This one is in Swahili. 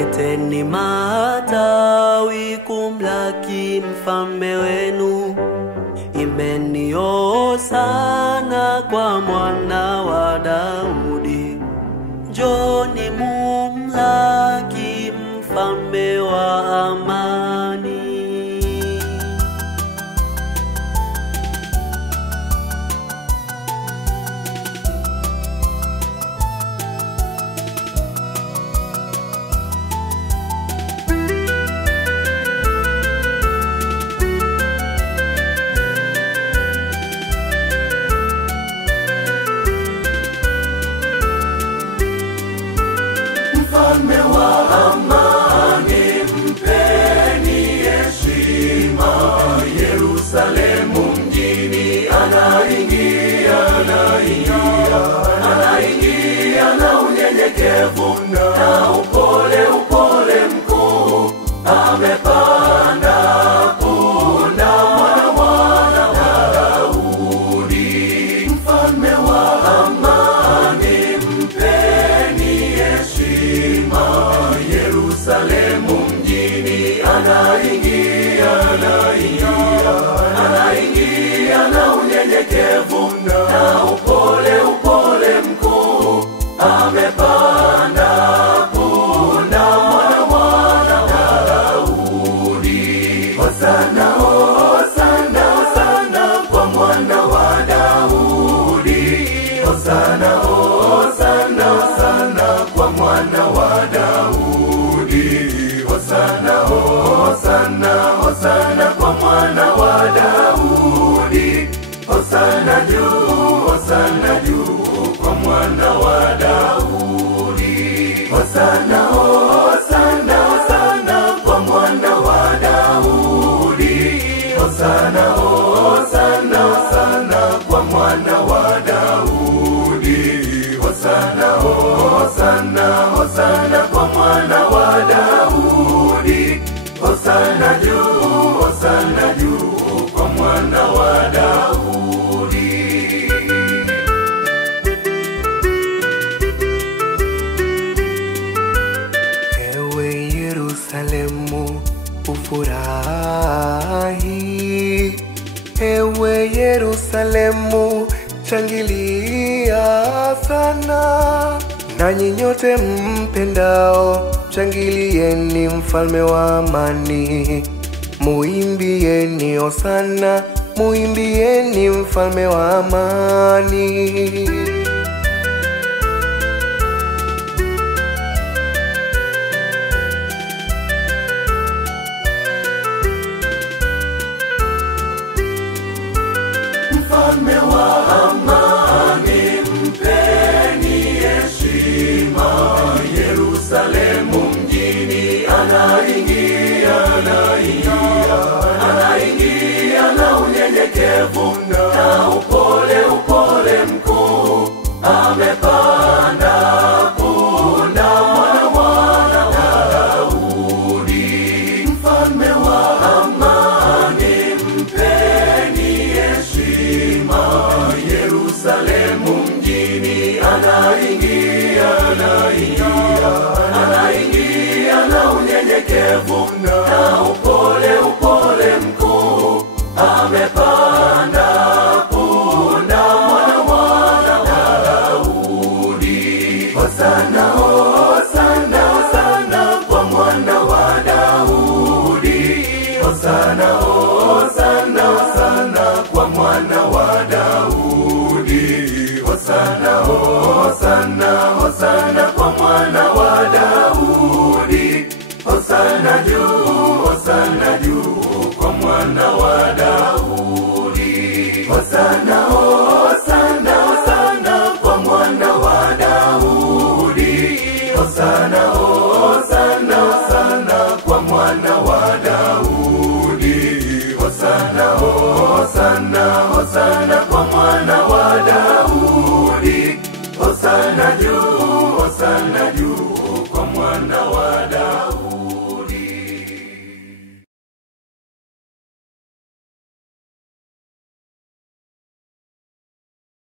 leteni matawi kumlaki mfalme wenu. Imbeni hosana kwa mwana wa Daudi. Njoni mumlaki mfalme wa amani. Mfalme wa amani, mpeni heshima. Yerusalemu mjini anaingia na unyenyekevu na upole mkuu. Amepanda punda mwana wa Daudi. Mfalme wa amani, mpeni heshima. Yerusalemu mjini anaingia na unyenyekevu na upole mkuu. Amepanda punda mwana wa Daudi. Hosana, hosana, hosana kwa mwana wa Daudi. Hosana, hosana, hosana kwa mwana wa Daudi. Hosana, hosana, hosana kwa mwana wa Daudi. Hosana juu kwa mwana wa Daudi. Hosana, hosana, hosana kwa mwana wa Daudi. Hosana, hosana, hosana kwa mwana wa Daudi. Hosana, hosana, hosana kwa mwana wa Daudi. Hosana juu kwa mwana wa Daudi. Ewe Yerusalemu ufurahi, ewe Yerusalemu changilia sana. Nanyi nyote mpendao changilieni mfalme wa amani. Muimbieni hosana, muimbieni mfalme wa amani. Mfalme wa amani, mpeni heshima. Yerusalemu mjini anaingia na unyenyekevu na upole mkuu. Amepanda punda mwana wa Daudi. Mfalme wa amani, mpeni heshima. Yerusalemu mjini anaingia na unyenyekevu na upole mkuu. Amepanda punda mwana wa Daudi. Hosana, hosana, hosana kwa mwana wa Daudi. Hosana, hosana, hosana kwa mwana wa Daudi. Hosana, hosana, hosana kwa mwana wa Daudi. Hosana juu kwa mwana wa Daudi. Hosana, hosana, hosana kwa mwana wa Daudi. Hosana, hosana, hosana kwa mwana wa Daudi. Hosana, hosana, hosana kwa mwana wa Daudi. Hosana juu